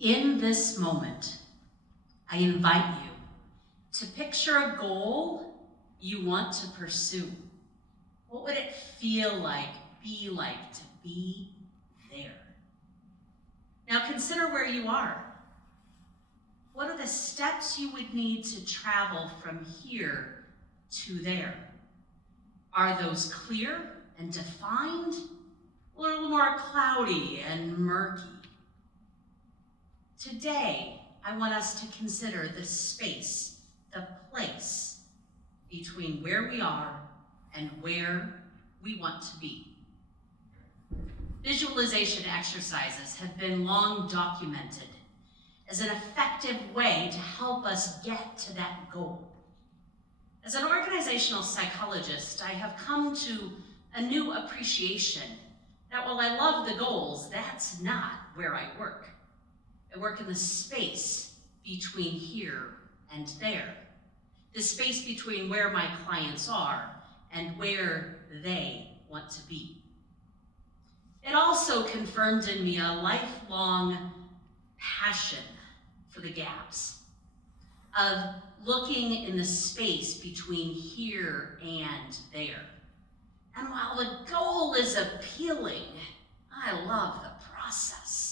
In this moment, I invite you to picture a goal you want to pursue. What would it feel like, be like to be there? Now consider where you are. What are the steps you would need to travel from here to there? Are those clear and defined, or a little more cloudy and murky? Today, I want us to consider the space, the place between where we are and where we want to be. Visualization exercises have been long documented as an effective way to help us get to that goal. As an organizational psychologist, I have come to a new appreciation that while I love the goals, that's not where I work. I work in the space between here and there, the space between where my clients are and where they want to be. It also confirmed in me a lifelong passion for the gaps, of looking in the space between here and there. And while the goal is appealing, I love the process.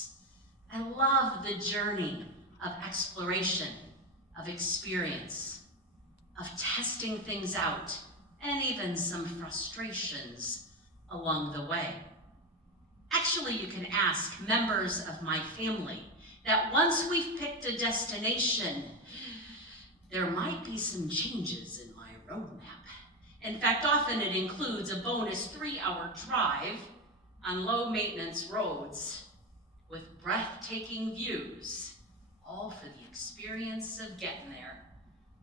I love the journey of exploration, of experience, of testing things out, and even some frustrations along the way. Actually, you can ask members of my family that once we've picked a destination, there might be some changes in my roadmap. In fact, often it includes a bonus 3-hour drive on low-maintenance roads with breathtaking views, all for the experience of getting there,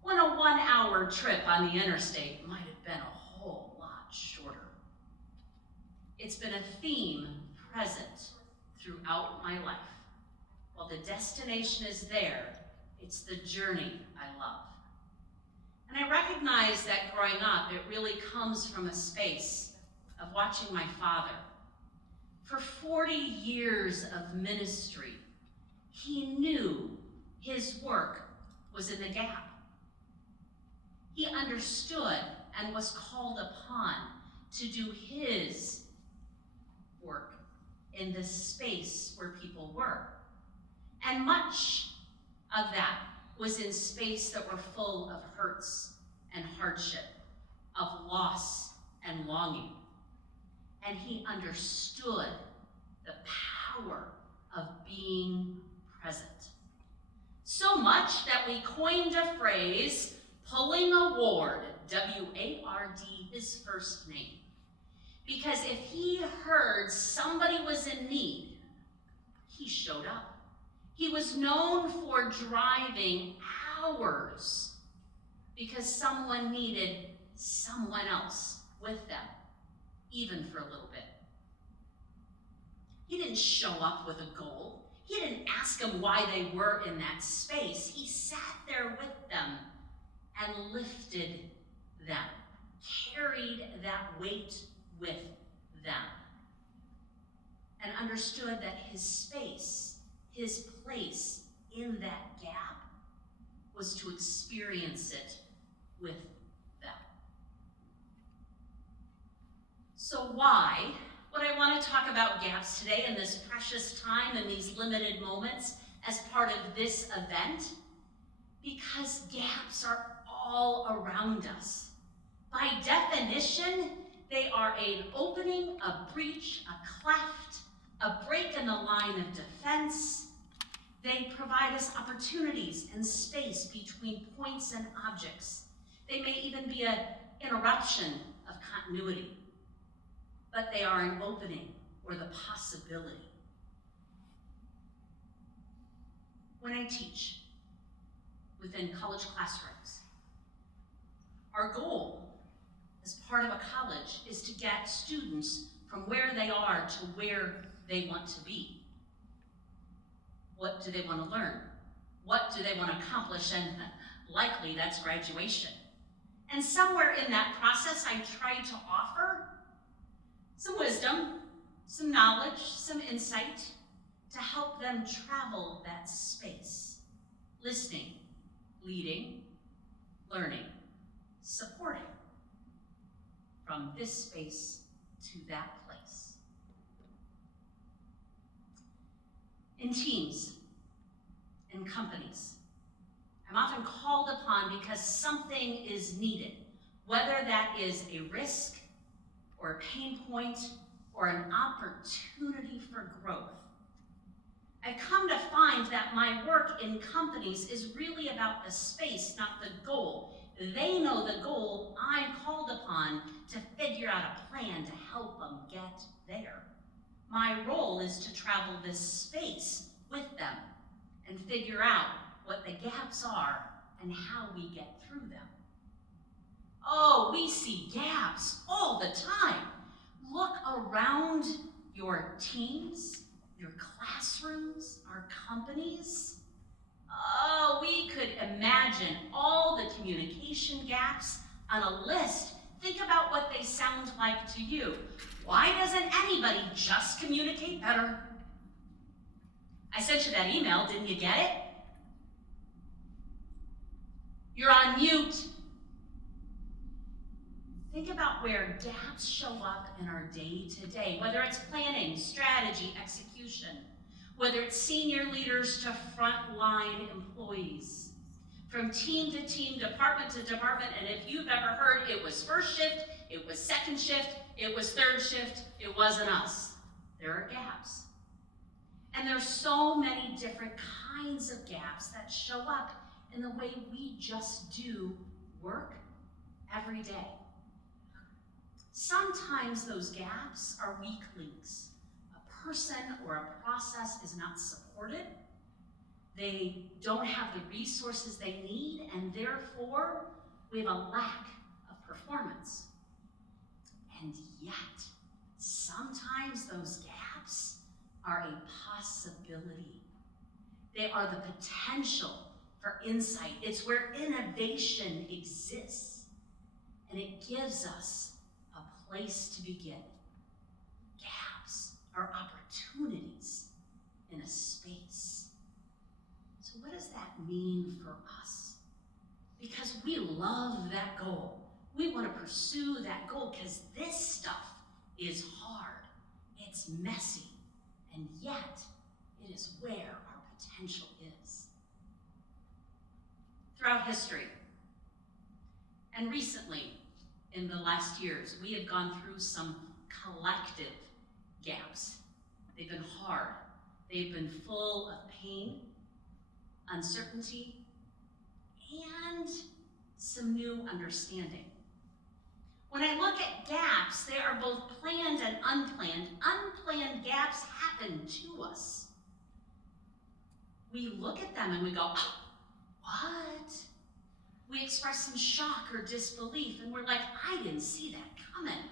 when a 1-hour trip on the interstate might have been a whole lot shorter. It's been a theme present throughout my life. While the destination is there, it's the journey I love. And I recognize that growing up, it really comes from a space of watching my father. For 40 years of ministry, he knew his work was in the gap. He understood and was called upon to do his work in the space where people were. And much of that was in space that were full of hurts and hardship, of loss and longing. And he understood the power of being present. So much that we coined a phrase, pulling a Ward, W-A-R-D, his first name. Because if he heard somebody was in need, he showed up. He was known for driving hours because someone needed someone else with them, even for a little bit. He didn't show up with a goal. He didn't ask them why they were in that space. He sat there with them and lifted them, carried that weight with them, and understood that his space, his place in that gap was to experience it with them. So why would I want to talk about gaps today in this precious time and these limited moments as part of this event? Because gaps are all around us. By definition, they are an opening, a breach, a cleft, a break in the line of defense. They provide us opportunities and space between points and objects. They may even be an interruption of continuity, but they are an opening or the possibility. When I teach within college classrooms, our goal as part of a college is to get students from where they are to where they want to be. What do they want to learn? What do they want to accomplish? And likely that's graduation. And somewhere in that process, I try to offer some wisdom, some knowledge, some insight to help them travel that space, listening, leading, learning, supporting, from this space to that place. In teams, in companies, I'm often called upon because something is needed, whether that is a risk or a pain point or an opportunity for growth. I've come to find that my work in companies is really about the space, not the goal. They know the goal. I'm called upon to figure out a plan to help them get there. My role is to travel this space with them and figure out what the gaps are and how we get through them. Oh, we see gaps all the time. Look around your teams, your classrooms, our companies. Oh, we could imagine all the communication gaps on a list. Think about what they sound like to you. Why doesn't anybody just communicate better? I sent you that email, didn't you get it? You're on mute. Think about where gaps show up in our day-to-day, whether it's planning, strategy, execution, whether it's senior leaders to frontline employees, from team to team, department to department, and if you've ever heard it was first shift, it was second shift, it was third shift, it wasn't us. There are gaps. And there's so many different kinds of gaps that show up in the way we just do work every day. Sometimes those gaps are weak links. A person or a process is not supported. They don't have the resources they need, and therefore we have a lack of performance. And yet, sometimes those gaps are a possibility. They are the potential for insight. It's where innovation exists, and it gives us a place to begin. Gaps are opportunities in a space. So what does that mean for us? Because we love that goal. We want to pursue that goal because this stuff is hard, it's messy, and yet it is where our potential is. Throughout history, and recently, in the last years, we have gone through some collective gaps. They've been hard. They've been full of pain, uncertainty, and some new understanding. When I look at gaps, they are both planned and unplanned. Unplanned gaps happen to us. We look at them and we go, oh, what? We express some shock or disbelief, and we're like, I didn't see that coming.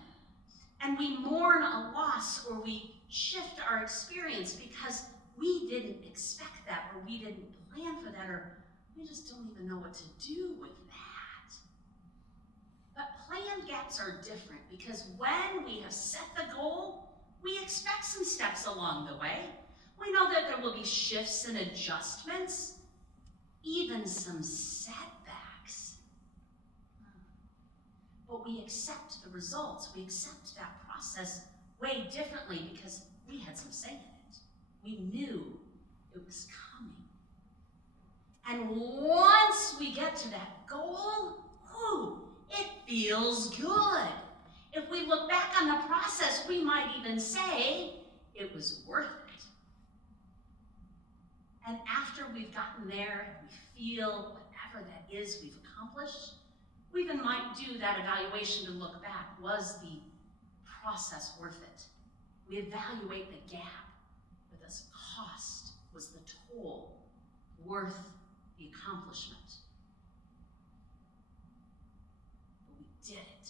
And we mourn a loss, or we shift our experience because we didn't expect that, or we didn't plan for that, or we just don't even know what to do with that. But planned gaps are different because when we have set the goal, we expect some steps along the way. We know that there will be shifts and adjustments, even some setbacks. But we accept the results. We accept that process way differently because we had some say in it. We knew it was coming. And once we get to that goal, it feels good. If we look back on the process, we might even say it was worth it. And after we've gotten there and we feel whatever that is we've accomplished, we even might do that evaluation to look back. Was the process worth it? We evaluate the gap with this cost. Was the toll worth the accomplishment? But we did it.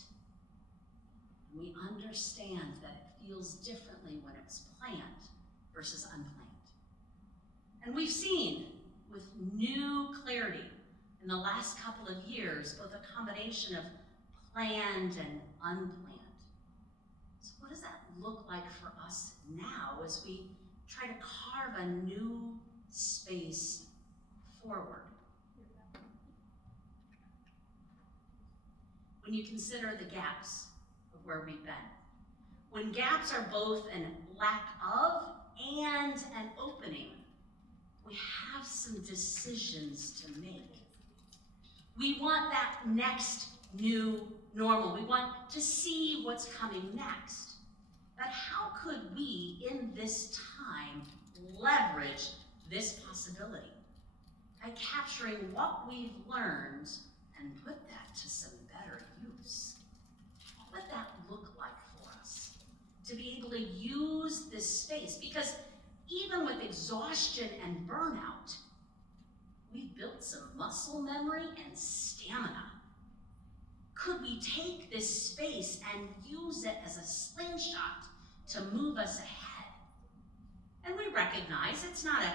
And we understand that it feels differently when it's planned versus unplanned. And we've seen with new clarity in the last couple of years, both a combination of planned and unplanned. So what does that look like for us now as we try to carve a new space forward. When you consider the gaps of where we've been, when gaps are both a lack of and an opening, we have some decisions to make. We want that next new normal. We want to see what's coming next. But how could we, in this time, leverage this possibility by capturing what we've learned and put that to some better use? What would that look like for us? To be able to use this space, because even with exhaustion and burnout, we've built some muscle memory and stamina. Could we take this space and use it as a slingshot to move us ahead? And we recognize it's not a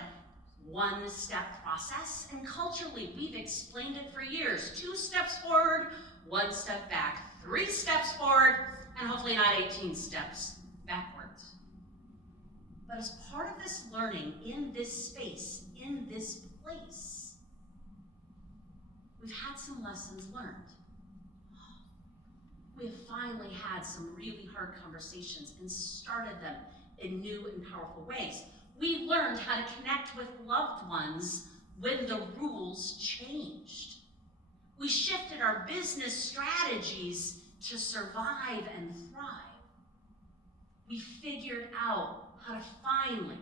one-step process, and culturally we've explained it for years. 2 steps forward, 1 step back, 3 steps forward, and hopefully not 18 steps backwards. But as part of this learning in this space, in this place, we've had some lessons learned. We have finally had some really hard conversations and started them in new and powerful ways. We've learned how to connect with loved ones when the rules changed. We shifted our business strategies to survive and thrive. We figured out how to finally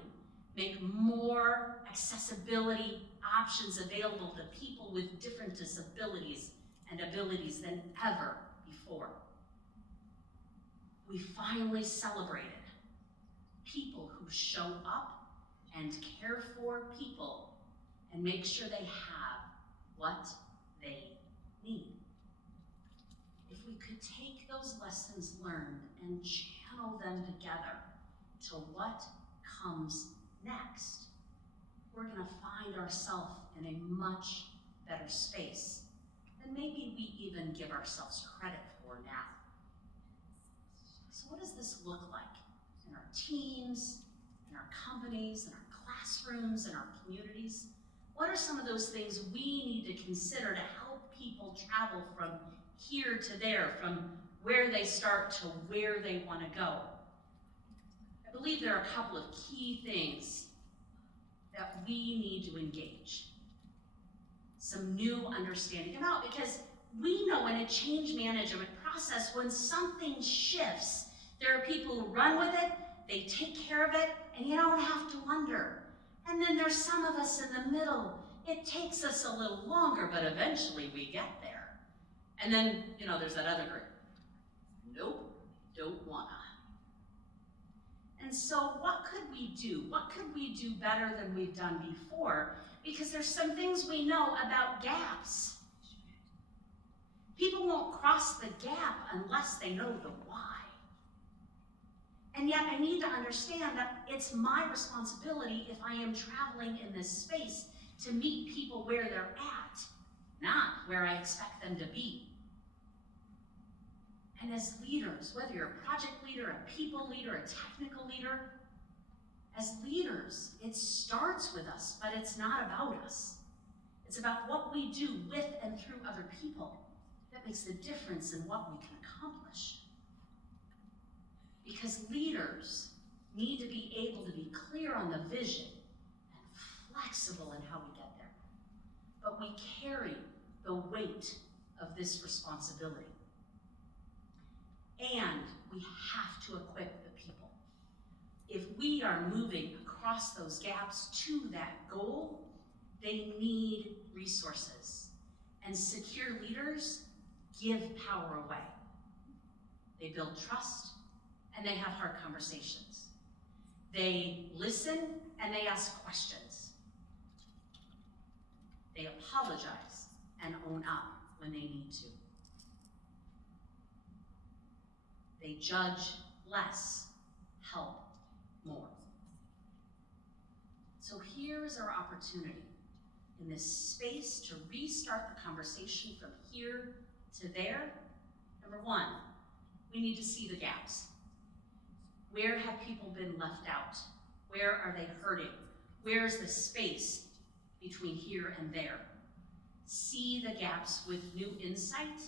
make more accessibility options available to people with different disabilities and abilities than ever before. We finally celebrated people who show up and care for people and make sure they have what they need. If we could take those lessons learned and channel them together to what comes next, we're going to find ourselves in a much better space than maybe we even give ourselves credit for now. So what does this look like in our teams, in our companies, in our classrooms, in our communities? What are some of those things we need to consider to help people travel from here to there, from where they start to where they want to go? I believe there are a couple of key things that we need to engage. Some new understanding about, because we know in a change management process, when something shifts, there are people who run with it, they take care of it, and you don't have to wonder. And then there's some of us in the middle. It takes us a little longer, but eventually we get there. And then, there's that other group. Nope, don't wanna. And so what could we do? What could we do better than we've done before? Because there's some things we know about gaps. People won't cross the gap unless they know the why. And yet I need to understand that it's my responsibility, if I am traveling in this space, to meet people where they're at, not where I expect them to be. And as leaders, whether you're a project leader, a people leader, a technical leader, as leaders, it starts with us, but it's not about us. It's about what we do with and through other people that makes the difference in what we can accomplish. Because leaders need to be able to be clear on the vision and flexible in how we get there. But we carry the weight of this responsibility. And we have to equip the people. If we are moving across those gaps to that goal, they need resources. And secure leaders give power away. They build trust, and they have hard conversations. They listen, and they ask questions. They apologize and own up when they need to. They judge less, help more. So here's our opportunity in this space to restart the conversation from here to there. Number one, we need to see the gaps. Where have people been left out? Where are they hurting? Where's the space between here and there? See the gaps with new insight,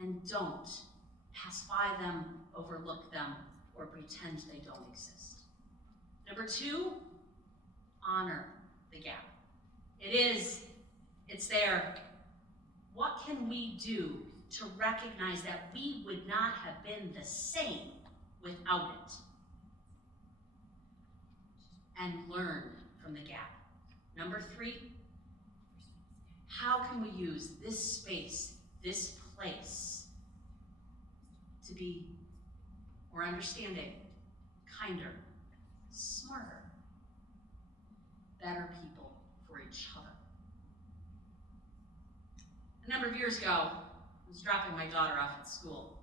and don't pass by them, overlook them, or pretend they don't exist. Number 2, honor the gap. It's there. What can we do to recognize that we would not have been the same without it? And learn from the gap. Number 3, how can we use this space, this place, to be more understanding, kinder, smarter, better people for each other? A number of years ago, I was dropping my daughter off at school,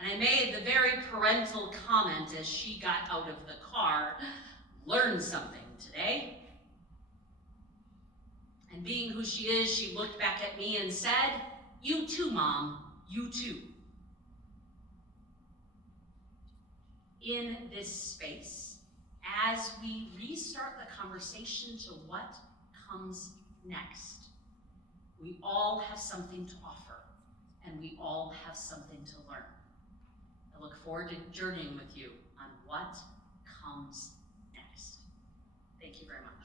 and I made the very parental comment as she got out of the car, "Learn something today." And being who she is, she looked back at me and said, "You too, Mom, you too." In this space, as we restart the conversation to what comes next, we all have something to offer, and we all have something to learn. I look forward to journeying with you on what comes next. Thank you very much.